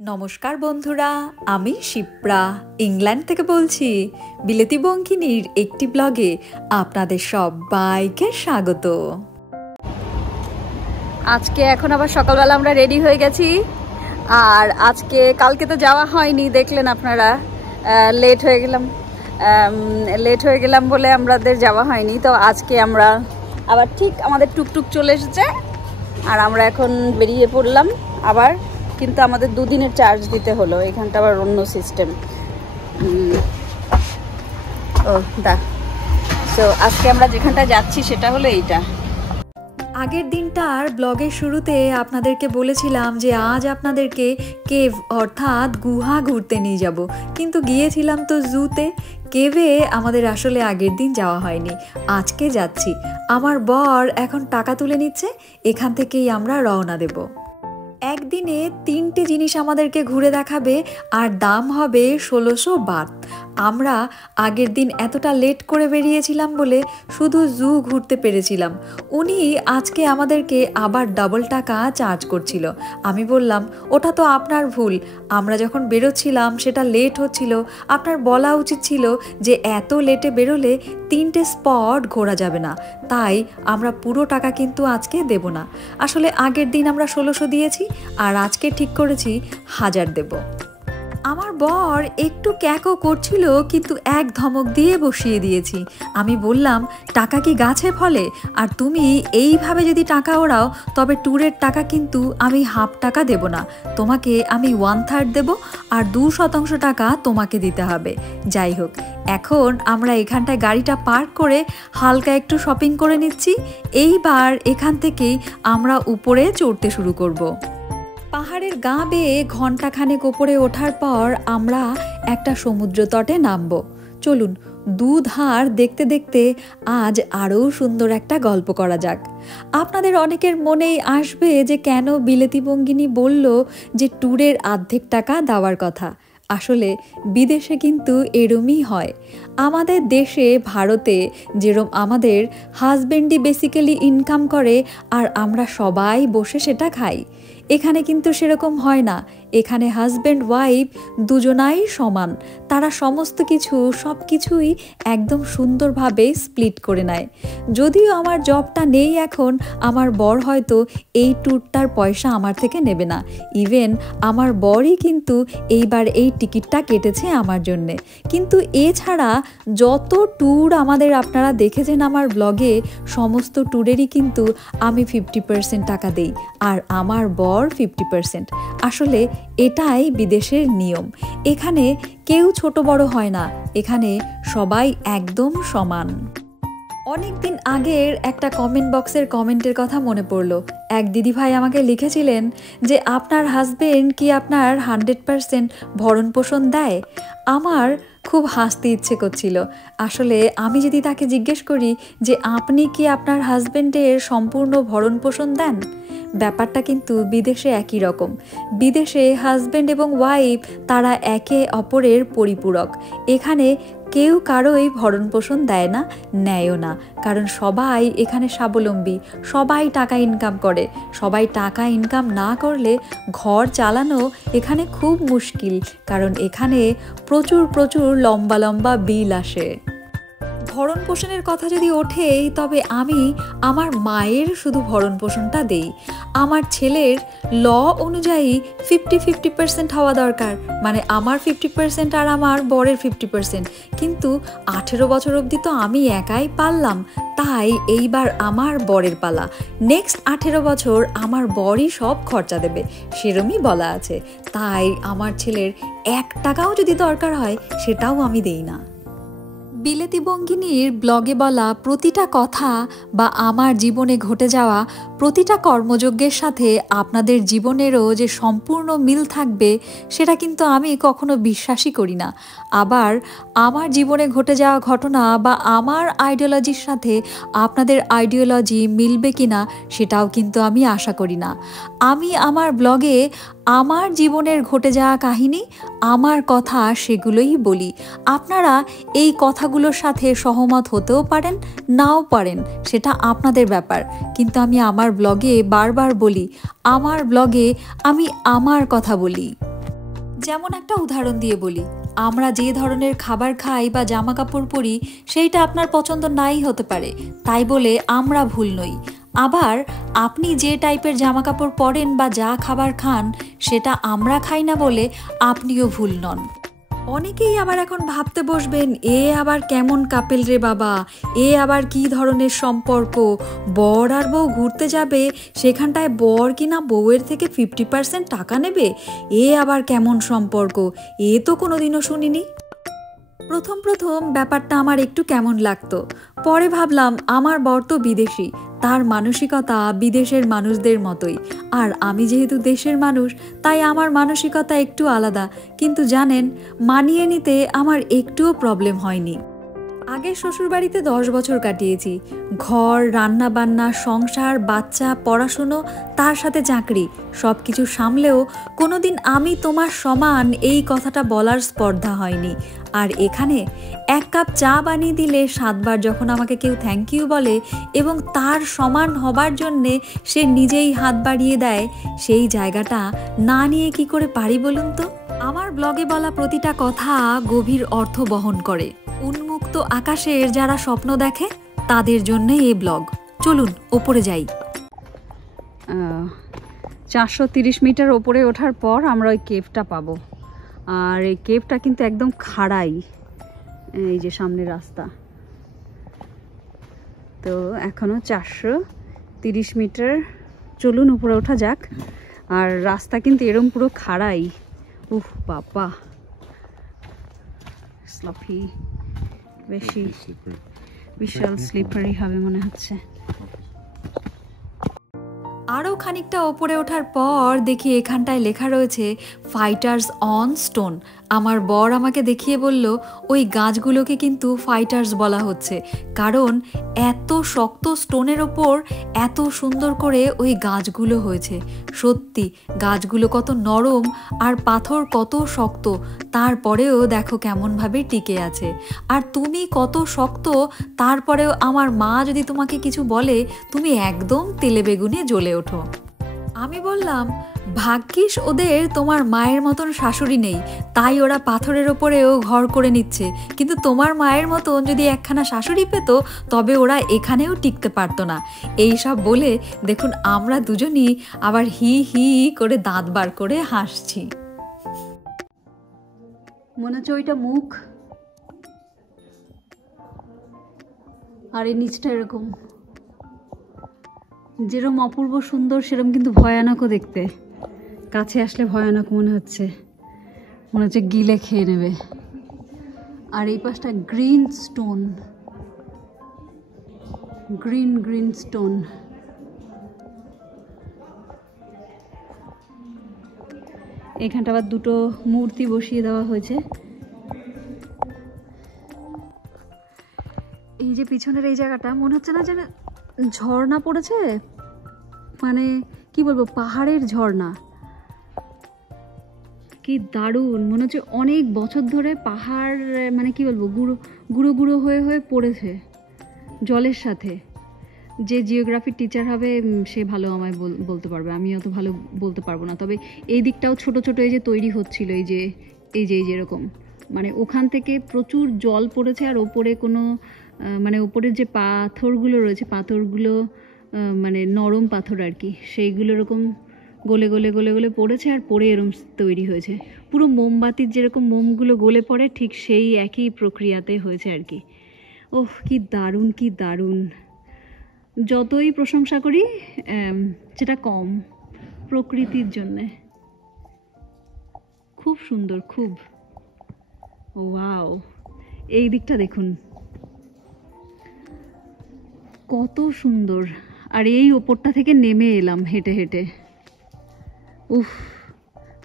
নমস্কার বন্ধুরা, আমি শিপ্রা ইংল্যান্ড থেকে বলছি। বিলেতি বঙ্গিনীর একটি ব্লগে আপনাদের সবাইকে স্বাগত। আজকে এখন আবার সকালবেলা আমরা রেডি হয়ে গেছি। আর কালকে তো যাওয়া হয়নি, দেখলেন আপনারা। লেট হয়ে গেলাম বলে আমাদের যাওয়া হয়নি। তো আজকে আমরা আবার ঠিক আমাদের টুকটুক চলে এসেছে আর আমরা এখন বেরিয়ে পড়লাম আবার। কিন্তু আমাদের দুদিনের চার্জ দিতে হলো, এখানটা আবার অন্য সিস্টেম। তো আজকে আমরা যেখানটা যাচ্ছি সেটা হলো এইটা। আগের দিনটার ব্লগের শুরুতে আপনাদেরকে বলেছিলাম যে আজ আপনাদেরকে কেভ অর্থাৎ গুহা ঘুরতে নিয়ে যাব, কিন্তু গিয়েছিলাম তো জুতে। কেভে আমাদের আসলে আগের দিন যাওয়া হয়নি, আজকে যাচ্ছি। আমার বর এখন টাকা তুলে নিচ্ছে, এখান থেকেই আমরা রওনা দেব। একদিনে 3টে জিনিস আমাদেরকে ঘুরে দেখাবে আর দাম হবে 1600 বাত। আমরা আগের দিন এতটা লেট করে বেরিয়েছিলাম বলে শুধু জু ঘুরতে পেরেছিলাম। উনি আজকে আমাদেরকে আবার ডাবল টাকা চার্জ করছিল। আমি বললাম, ওটা তো আপনার ভুল, আমরা যখন বেরোচ্ছিলাম সেটা লেট হচ্ছিল, আপনার বলা উচিত ছিল যে এত লেটে বেরোলে 3টে স্পট ঘোরা যাবে না, তাই আমরা পুরো টাকা কিন্তু আজকে দেব না। আসলে আগের দিন আমরা 1600 দিয়েছি আর আজকে ঠিক করেছি 1000 দেব। আমার বর একটু ক্যাকও করছিল, কিন্তু এক ধমক দিয়ে বসিয়ে দিয়েছি। আমি বললাম, টাকা কি গাছে ফলে? আর তুমি এইভাবে যদি টাকা ওড়াও তবে ট্যুরের টাকা কিন্তু আমি হাফ টাকা দেব না, তোমাকে আমি 1/3 দেব আর 2% টাকা তোমাকে দিতে হবে। যাই হোক, এখন আমরা এখানটায় গাড়িটা পার্ক করে হালকা একটু শপিং করে নিচ্ছি। এইবার এখান থেকেই আমরা উপরে চড়তে শুরু করব। পাহাড়ের গা বেয়ে ঘণ্টাখানেক ওপরে ওঠার পর আমরা একটা সমুদ্র তটে নামব। চলুন দুধার দেখতে দেখতে আজ আরও সুন্দর একটা গল্প করা যাক। আপনাদের অনেকের মনেই আসবে যে কেন বিলেতি বঙ্গিনী বলল যে ট্যুরের অর্ধেক টাকা দেওয়ার কথা। আসলে বিদেশে কিন্তু এরমই হয়। আমাদের দেশে ভারতে যেরম আমাদের হাজব্যান্ডই বেসিক্যালি ইনকাম করে আর আমরা সবাই বসে সেটা খাই, এখানে কিন্তু সেরকম হয় না। এখানে হাজব্যান্ড ওয়াইফ দুজনাই সমান, তারা সমস্ত কিছু সব কিছুই একদম সুন্দরভাবে স্প্লিট করে নেয়। যদিও আমার জবটা নেই এখন, আমার বর হয়তো এই ট্যুরটার পয়সা আমার থেকে নেবে না। ইভেন আমার বরই কিন্তু এইবার এই টিকিটটা কেটেছে আমার জন্যে। কিন্তু এছাড়া যত ট্যুর আমাদের আপনারা দেখেছেন আমার ব্লগে, সমস্ত ট্যুরেরই কিন্তু আমি 50% টাকা দেই আর আমার বর 50%। আসলে এটাই বিদেশের নিয়ম। এখানে কেউ ছোট বড় হয় না, এখানে সবাই একদম সমান। অনেক দিন আগের একটা কমেন্ট বক্সের কমেন্টের কথা মনে পড়লো। এক দিদিভাই আমাকে লিখেছিলেন যে আপনার হাজবেন্ড কি আপনার 100% ভরণ পোষণ দেয়? আমার খুব হাসতে ইচ্ছে করছিল। আসলে আমি যদি তাকে জিজ্ঞেস করি যে আপনি কি আপনার হাজবেন্ডের সম্পূর্ণ ভরণ পোষণ দেন, ব্যাপারটা কিন্তু বিদেশে একই রকম। বিদেশে হাজব্যান্ড এবং ওয়াইফ তারা একে অপরের পরিপূরক। এখানে কেউ কারোই ভরণ পোষণ দেয় না, নেয়ও না, কারণ সবাই এখানে স্বাবলম্বী, সবাই টাকা ইনকাম করে। সবাই টাকা ইনকাম না করলে ঘর চালানো এখানে খুব মুশকিল, কারণ এখানে প্রচুর প্রচুর লম্বা লম্বা বিল আসে। ভরণ পোষণের কথা যদি ওঠেই, তবে আমি আমার মায়ের শুধু ভরণ পোষণটা দেই। আমার ছেলের ল অনুযায়ী 50-50% হওয়া দরকার, মানে আমার 50% আর আমার বরের 50%। কিন্তু 18 বছর অবধি তো আমি একাই পারলাম, তাই এইবার আমার বরের পালা। নেক্সট 18 বছর আমার বরই সব খরচা দেবে, সেরমই বলা আছে। তাই আমার ছেলের 1 টাকাও যদি দরকার হয় সেটাও আমি দেই না। বিলেতি বঙ্গিনীর ব্লগে বলা প্রতিটা কথা বা আমার জীবনে ঘটে যাওয়া প্রতিটা কর্মযজ্ঞের সাথে আপনাদের জীবনেরও যে সম্পূর্ণ মিল থাকবে, সেটা কিন্তু আমি কখনো বিশ্বাসই করি না। আবার আমার জীবনে ঘটে যাওয়া ঘটনা বা আমার আইডিওলজির সাথে আপনাদের আইডিওলজি মিলবে কিনা সেটাও কিন্তু আমি আশা করি না। আমি আমার ব্লগে আমার জীবনের ঘটে যাওয়া কাহিনী, আমার কথা সেগুলোই বলি। আপনারা এই কথাগুলোর সাথে সহমত হতেও পারেন, নাও পারেন, সেটা আপনাদের ব্যাপার। কিন্তু আমি আমার ব্লগে বারবার বলি, আমার ব্লগে আমি আমার কথা বলি। যেমন একটা উদাহরণ দিয়ে বলি, আমরা যে ধরনের খাবার খাই বা জামা কাপড় পরি সেইটা আপনার পছন্দ নাই হতে পারে, তাই বলে আমরা ভুল নই। আবার আপনি যে টাইপের জামা কাপড় পরেন বা যা খাবার খান সেটা আমরা খাই না বলে আপনিও ভুল নন। অনেকেই আবার এখন ভাবতে বসবেন, এ আবার কেমন কাপেল রে বাবা, এ আবার কি ধরনের সম্পর্ক, বর আর বউ ঘুরতে যাবে, সেখানটায় বর কিনা বউয়ের থেকে 50% টাকা নেবে, এ আবার কেমন সম্পর্ক, এ তো কোনোদিনও শুনিনি। প্রথম ব্যাপারটা আমার একটু কেমন লাগতো, পরে ভাবলাম আমার বর তো বিদেশি, তার মানসিকতা বিদেশের মানুষদের মতোই, আর আমি যেহেতু দেশের মানুষ তাই আমার মানসিকতা একটু আলাদা। কিন্তু জানেন, মানিয়ে নিতে আমার একটুও প্রবলেম হয়নি। আগে শ্বশুরবাড়িতে 10 বছর কাটিয়েছি, ঘর, রান্না বান্না, সংসার, বাচ্চা, পড়াশুনো, তার সাথে চাকরি, সব কিছু সামলেও কোনোদিন আমি তোমার সমান এই কথাটা বলার স্পর্ধা হয়নি। আর এখানে 1 কাপ চা বানিয়ে দিলে 7 বার যখন আমাকে কেউ থ্যাংক ইউ বলে এবং তার সমান হবার জন্যে সে নিজেই হাত বাড়িয়ে দেয়, সেই জায়গাটা না নিয়ে কি করে পারি বলুন তো? আমার ব্লগে বলা প্রতিটা কথা গভীর অর্থ বহন করে। উন্মুক্ত আকাশের যারা স্বপ্ন দেখে তাদের জন্যই এই ব্লগ। চলুন ওপরে যাই। 430 মিটার ওপরে ওঠার পর আমরা ওই কেভটা পাবো, আর এই কেভটা কিন্তু একদম খাড়াই, এই যে সামনে রাস্তা। তো এখনো 430 মিটার, চলুন উপরে ওঠা যাক। আর রাস্তা কিন্তু এরম পুরো খাড়াই, উফ বাবা, স্লাফি, বেশি বিশাল স্লিপারি হবে মনে হচ্ছে। আরও খানিকটা ওপরে ওঠার পর দেখি এখানটায় লেখা রয়েছে ফাইটার্স অন স্টোন। আমার বর আমাকে দেখিয়ে বলল, ওই গাছগুলোকে কিন্তু ফাইটার্স বলা হচ্ছে, কারণ এত শক্ত স্টোনের ওপর এত সুন্দর করে ওই গাছগুলো হয়েছে। সত্যি গাছগুলো কত নরম আর পাথর কত শক্ত, তারপরেও দেখো কেমনভাবে টিকে আছে। আর তুমি কত শক্ত, তারপরেও আমার মা যদি তোমাকে কিছু বলে তুমি একদম তেলে বেগুনে জ্বলে ওঠো। আমি বললাম, ভাগ্যিস ওদের তোমার মায়ের মতন শাশুড়ি নেই, তাই ওরা পাথরের ওপরেও ঘর করে নিচ্ছে, কিন্তু তোমার মায়ের মতন যদি একখানা শাশুড়ি পেত তবে ওরা এখানেও টিকতে পারতো না। এই সব বলে দেখুন আমরা দুজনই আবার হি হি করে দাঁত বার করে হাসছি। মনে হচ্ছে ওইটা মুখ, আর এই নিচটা এরকম, যেরকম অপূর্ব সুন্দর সেরকম কিন্তু ভয়ানকও দেখতে। কাছে আসলে ভয়ানক মনে হচ্ছে গিলে খেয়ে নেবে। আর এই পাশটা গ্রিন স্টোন, গ্রিন স্টোন। এখানটা আবার দুটো মূর্তি বসিয়ে দেওয়া হয়েছে। এই যে পিছনের এই জায়গাটা মনে হচ্ছে না যেন ঝর্ণা পড়েছে, মানে কি বলবো, পাহাড়ের ঝর্ণা। কি দারুণ, মনে হচ্ছে অনেক বছর ধরে পাহাড়, মানে কি বলবো, গুঁড়ো গুঁড়ো হয়ে হয়ে পড়েছে জলের সাথে। যে জিওগ্রাফির টিচার হবে সে ভালো আমায় বলতে পারবে, আমি অত ভালো বলতে পারবো না। তবে এই দিকটাও ছোট ছোট এই যে তৈরি হচ্ছিল, এই যে এরকম, মানে ওখান থেকে প্রচুর জল পড়েছে। আর ওপরে কোনো মানে ওপরের যে পাথরগুলো রয়েছে, পাথরগুলো মানে নরম পাথর আর কি, সেইগুলো এরকম গলে গলে গলে গলে পড়েছে, আর পড়ে এরকম তৈরি হয়েছে। পুরো মোমবাতির যেরকম মোমগুলো গলে পড়ে ঠিক সেই একই প্রক্রিয়াতে হয়েছে আর কি। ওহ কি দারুণ, কি দারুণ। যতই প্রশংসা করি সেটা কম প্রকৃতির জন্যে। খুব সুন্দর, খুব। ওয়াও, এই দিকটা দেখুন কত সুন্দর। আর এই ওপরটা থেকে নেমে এলাম হেঁটে হেঁটে, উফ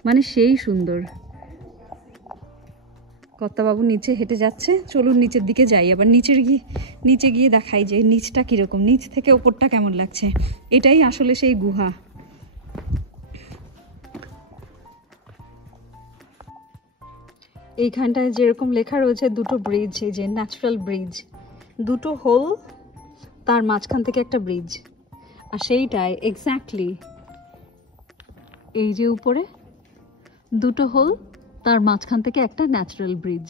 মানে সেই সুন্দর। কর্তাবাবু নিচে হেঁটে যাচ্ছে, চলুন নিচের দিকে যাই। আবার নিচে গিয়ে দেখাই যে নিচটা কীরকম, নিচ থেকে ওপরটা কেমন লাগছে। এটাই আসলে সেই গুহা। এইখানটায় যেরকম লেখা রয়েছে দুটো ব্রিজ, এই যে ন্যাচারাল ব্রিজ, দুটো হোল, তার মাঝখান থেকে একটা ব্রিজ। আর সেইটায় এক্স্যাক্টলি এই যে উপরে দুটো হোল, তার মাঝখান থেকে একটা ন্যাচারাল ব্রিজ।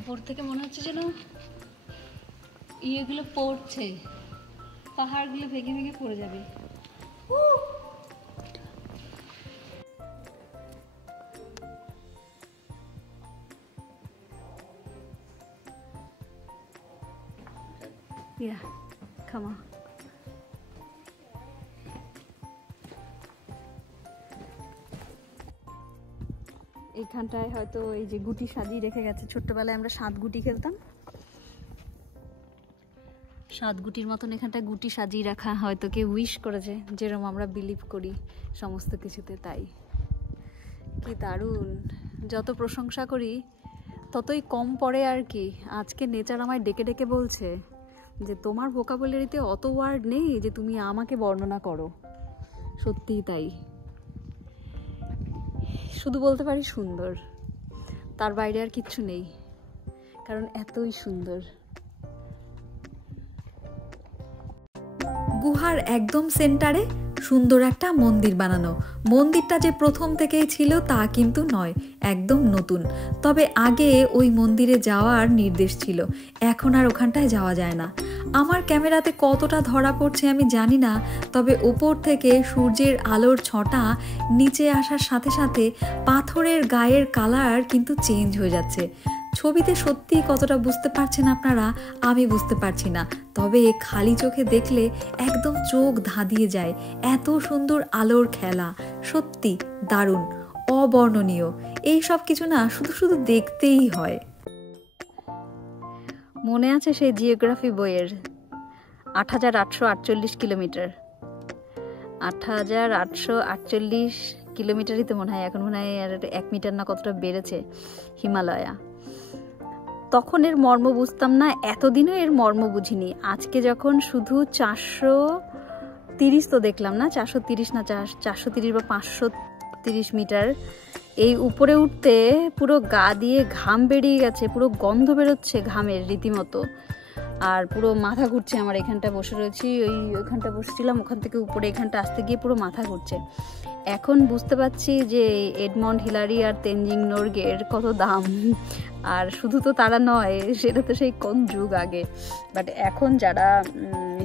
উপর থেকে মনে হচ্ছে যেন ইয়েগুলো পড়ছে, পাহাড়গুলো ভেঙে ভেঙে পড়ে যাবে। Yeah, come on. এইখানটায় হয়তো এই যে গুটি সাজিয়ে রেখে গেছে, ছোট্টবেলায় আমরা 7 গুটি খেলতাম, 7 গুটির মতন এখানটায় গুটি সাজিয়ে রাখা, হয়তো কেউ উইশ করেছে, যেরকম আমরা বিলিভ করি সমস্ত কিছুতে। তাই কি দারুণ, যত প্রশংসা করি ততই কম পড়ে আর কি। আজকে নেচার আমায় ডেকে ডেকে বলছে যে তোমার ভোকাবুলারিতে অত ওয়ার্ড নেই যে তুমি আমাকে বর্ণনা করো। সত্যিই তাই, শুধু বলতে পারি সুন্দর, তার বাইরে আর কিচ্ছু নেই, কারণ এতই সুন্দর। গুহার একদম সেন্টারে সুন্দর একটা মন্দির বানানো। মন্দিরটা যে প্রথম থেকেই ছিল তা কিন্তু নয়, একদম নতুন। তবে আগে ওই মন্দিরে যাওয়ার নির্দেশ ছিল, এখন আর ওখানটায় যাওয়া যায় না। আমার ক্যামেরাতে কতটা ধরা পড়ছে আমি জানি না, তবে ওপর থেকে সূর্যের আলোর ছটা নিচে আসার সাথে সাথে পাথরের গায়ের কালার কিন্তু চেঞ্জ হয়ে যাচ্ছে। ছবিতে সত্যি কতটা বুঝতে পারছেন আপনারা, আমি বুঝতে পারছি না, তবে খালি চোখে দেখলে একদম চোখ ধাঁধিয়ে যায়। এত সুন্দর আলোর খেলা, সত্যি দারুণ, অবর্ণনীয়। এই সব কিছু না শুধু শুধু দেখতেই হয়। মনে আছে সেই জিওগ্রাফি বইয়ের 8848 কিলোমিটার, 8848 কিলোমিটারই তো মনে হয়, এখন মনে হয় আর 1 মিটার না কতটা বেড়েছে হিমালয়া। তখন এর মর্ম বুঝতাম না, এতদিনও এর মর্ম বুঝিনি। আজকে যখন শুধু 430 তো দেখলাম না, 430 না 430 বা 530 মিটার, এই উপরে উঠতে পুরো গা দিয়ে ঘাম বেরিয়ে গেছে, পুরো গন্ধ বেরোচ্ছে ঘামের রীতিমতো, আর পুরো মাথা ঘুরছে। আমার এখানটা বসে রয়েছি, ওইখানটা বসেছিলাম, ওখান থেকে উপরে এখানটা আসতে গিয়ে পুরো মাথা ঘুরছে। এখন বুঝতে পারছি যে এডমন্ড হিলারি আর তেনজিং নোরগের কত দাম। আর শুধু তো তারা নয়, সেটা তো সেই কোন যুগ আগে। বাট এখন যারা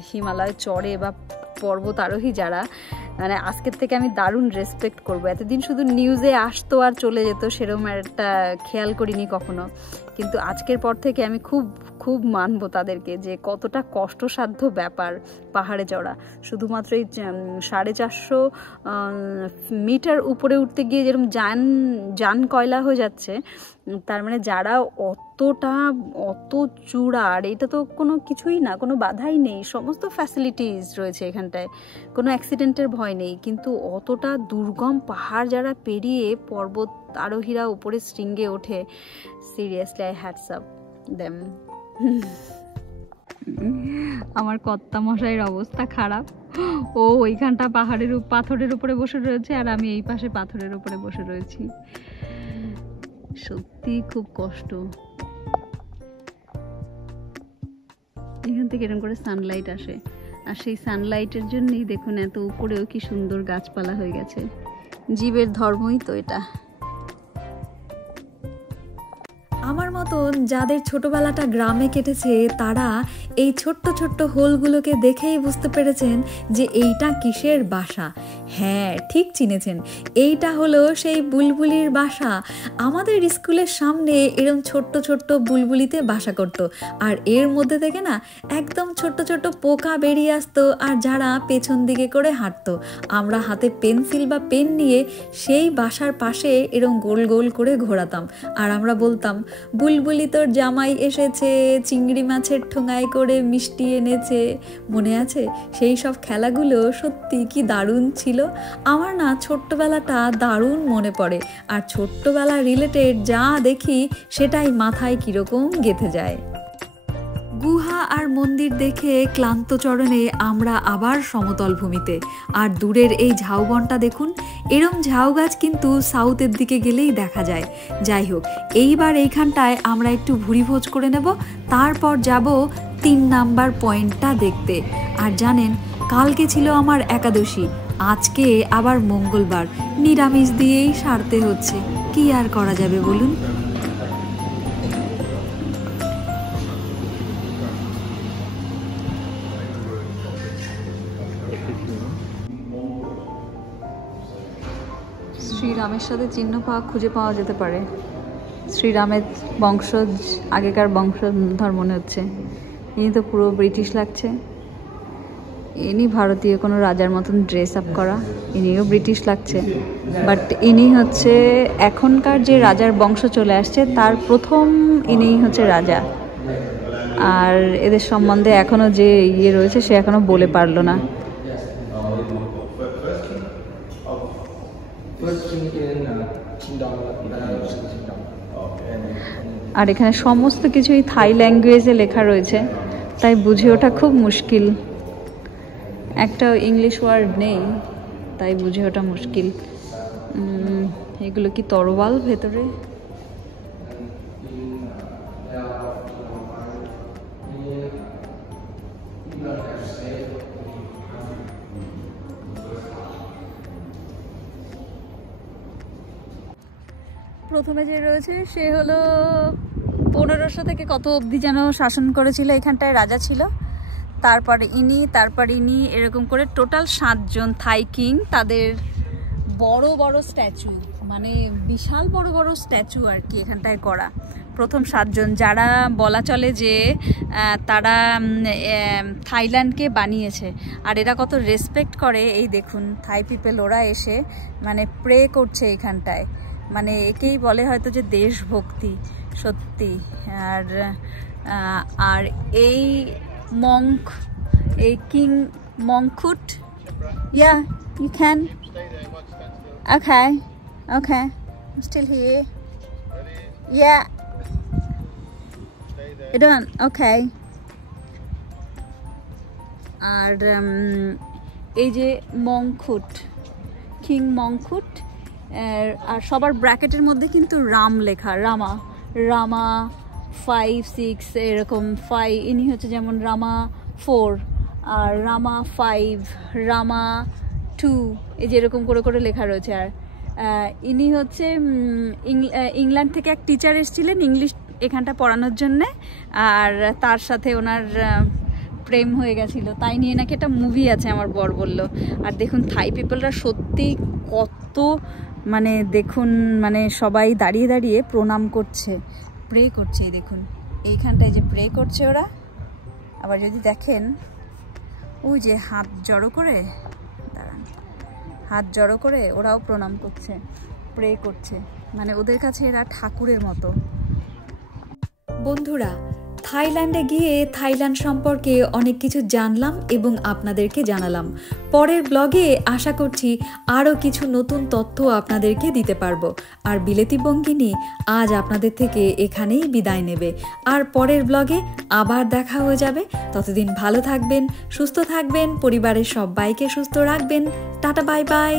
হিমালয় চড়ে বা পর্বত আরোহী যারা, মানে আজকের থেকে আমি দারুণ রেসপেক্ট করবো। এতদিন শুধু নিউজে আসতো আর চলে যেত, সেরকম একটা খেয়াল করিনি কখনো, কিন্তু আজকের পর থেকে আমি খুব খুব মানবো তাদেরকে, যে কতটা কষ্টসাধ্য ব্যাপার পাহাড়ে চড়া। শুধুমাত্র এই 450 মিটার উপরে উঠতে গিয়ে যেরকম যান কয়লা হয়ে যাচ্ছে, তার মানে যারা অত চূড়ার, এটা তো কোনো কিছুই না, কোনো বাধাই নেই, সমস্ত ফ্যাসিলিটিস রয়েছে এখানটায়, কোনো অ্যাক্সিডেন্টের ভয় নেই, কিন্তু অতটা দুর্গম পাহাড় যারা পেরিয়ে পর্বত আরোহীরা উপরে শৃঙ্গে ওঠে, seriously I hats up them. আমার কর্তা মশাইয়ের অবস্থা খারাপ, ও ওইখানটা পাথরের উপরে বসে রয়েছে, আর আমি এই পাশে পাথরের উপরে বসে রয়েছি। সত্যি খুব কষ্ট। এখান থেকে এরকম করে সানলাইট আসে, আর সেই সানলাইটের জন্যই দেখুন এত উপরেও কি সুন্দর গাছপালা হয়ে গেছে। জীবের ধর্মই তো এটা। আমার মতন যাদের ছোটবেলাটা গ্রামে কেটেছে, তারা এই ছোট্ট ছোট্ট হোলগুলোকে দেখেই বুঝতে পেরেছেন যে এইটা কিসের বাসা। হ্যাঁ, ঠিক চিনেছেন, এইটা হলো সেই বুলবুলির বাসা। আমাদের স্কুলের সামনে এরকম ছোট্ট ছোট্ট বুলবুলিতে বাসা করত, আর এর মধ্যে থেকে না একদম ছোট্ট ছোট্ট পোকা বেরিয়ে আসতো, আর যারা পেছন দিকে করে হাঁটতো, আমরা হাতে পেন্সিল বা পেন নিয়ে সেই বাসার পাশে এরকম গোল গোল করে ঘোরাতাম, আর আমরা বলতাম, বুলবুলি তোর জামাই এসেছে, চিংড়ি মাছের ঠোঙায় করে মিষ্টি এনেছে। মনে আছে সেই সব খেলাগুলো? সত্যি কি দারুণ ছিল। আমার না ছোট্টবেলাটা দারুণ মনে পড়ে, আর ছোট্টবেলা রিলেটেড যা দেখি সেটাই মাথায় কীরকম গেঁথে যায়। গুহা আর মন্দির দেখে ক্লান্ত চরণে আমরা আবার সমতল ভূমিতে। আর দূরের এই ঝাউবনটা দেখুন, এরম ঝাউ গাছ কিন্তু সাউথের দিকে গেলেই দেখা যায়। যাই হোক, এইবার এইখানটায় আমরা একটু ভুরিভোজ করে নেব, তারপর যাব 3 নাম্বার পয়েন্টটা দেখতে। আর জানেন, কালকে ছিল আমার একাদশী, আজকে আবার মঙ্গলবার, নিরামিষ দিয়েই সারতে হচ্ছে। কি আর করা যাবে বলুন। শ্রীরামের সাথে চিহ্ন খুঁজে পাওয়া যেতে পারে। শ্রীরামের বংশজ, আগেকার বংশধর মনে হচ্ছে। ইনি তো পুরো ব্রিটিশ লাগছে। ইনি ভারতীয় কোনো রাজার মতন ড্রেস আপ করা, ইনিও ব্রিটিশ লাগছে। বাট ইনি হচ্ছে এখনকার যে রাজার বংশ চলে আসছে তার প্রথম ইনি হচ্ছে রাজা। আর এদের সম্বন্ধে এখনও যে ইয়ে রয়েছে সে এখনও বলে পারলো না। আর এখানে সমস্ত কিছুই থাই ল্যাঙ্গুয়েজে লেখা রয়েছে, তাই বুঝে ওঠা খুব মুশকিল। একটা ইংলিশ ওয়ার্ড নেই, তাই বুঝে ওঠা মুশকিল। এগুলো কি তরোয়াল ভেতরে? প্রথমে যে রয়েছে সে হলো 1500 থেকে কত অবধি যেন শাসন করেছিল, এখানটায় রাজা ছিল। তারপরে ইনি, এরকম করে টোটাল 7 জন থাই কিং। তাদের বড় বড় স্ট্যাচু, মানে বিশাল বড় বড় স্ট্যাচু আর কি এখানটায় করা। প্রথম 7 জন, যারা বলা চলে যে তারা থাইল্যান্ডকে বানিয়েছে। আর এরা কত রেসপেক্ট করে, এই দেখুন থাই পিপল, ওরা এসে মানে প্রে করছে এখানটায়। মানে একেই বলে হয়তো যে দেশভক্তি, সত্যি। আর এই মঙ্ক, এই কিং মঙ্কুট, yeah you can, okay okay, still here, yeah done, okay. আর এই যে মঙ্কুট, কিং মঙ্কুট, আর সবার ব্র্যাকেটের মধ্যে কিন্তু রাম লেখা, রামা 5, 6 এরকম 5। ইনি হচ্ছে যেমন রামা 4, আর রামা 5, রামা 2, এই যে এরকম করে করে লেখা রয়েছে। আর ইনি হচ্ছে ইংল্যান্ড থেকে এক টিচার এসেছিলেন ইংলিশ এখানটা পড়ানোর জন্যে, আর তার সাথে ওনার প্রেম হয়ে গেছিলো, তাই নিয়ে নাকি একটা মুভি আছে আমার বর বললো। আর দেখুন থাই পিপলরা সত্যি কত, মানে দেখুন, মানে সবাই দাঁড়িয়ে দাঁড়িয়ে প্রণাম করছে, প্রে করছে। দেখুন এইখানটায় যে প্রে করছে ওরা। আবার যদি দেখেন ওই যে হাত জড়ো করে, দাঁড়ান, হাত জড়ো করে ওরাও প্রণাম করছে, প্রে করছে, মানে ওদের কাছে এরা ঠাকুরের মতো। বন্ধুরা, থাইল্যান্ডে গিয়ে থাইল্যান্ড সম্পর্কে অনেক কিছু জানলাম এবং আপনাদেরকে জানালাম। পরের ব্লগে আশা করছি আরও কিছু নতুন তথ্য আপনাদেরকে দিতে পারবো। আর বিলেতি বঙ্গিনী আজ আপনাদের থেকে এখানেই বিদায় নেবে। আর পরের ব্লগে আবার দেখা হয়ে যাবে। ততদিন ভালো থাকবেন, সুস্থ থাকবেন, পরিবারের সবাইকে সুস্থ রাখবেন। Tata, bye bye.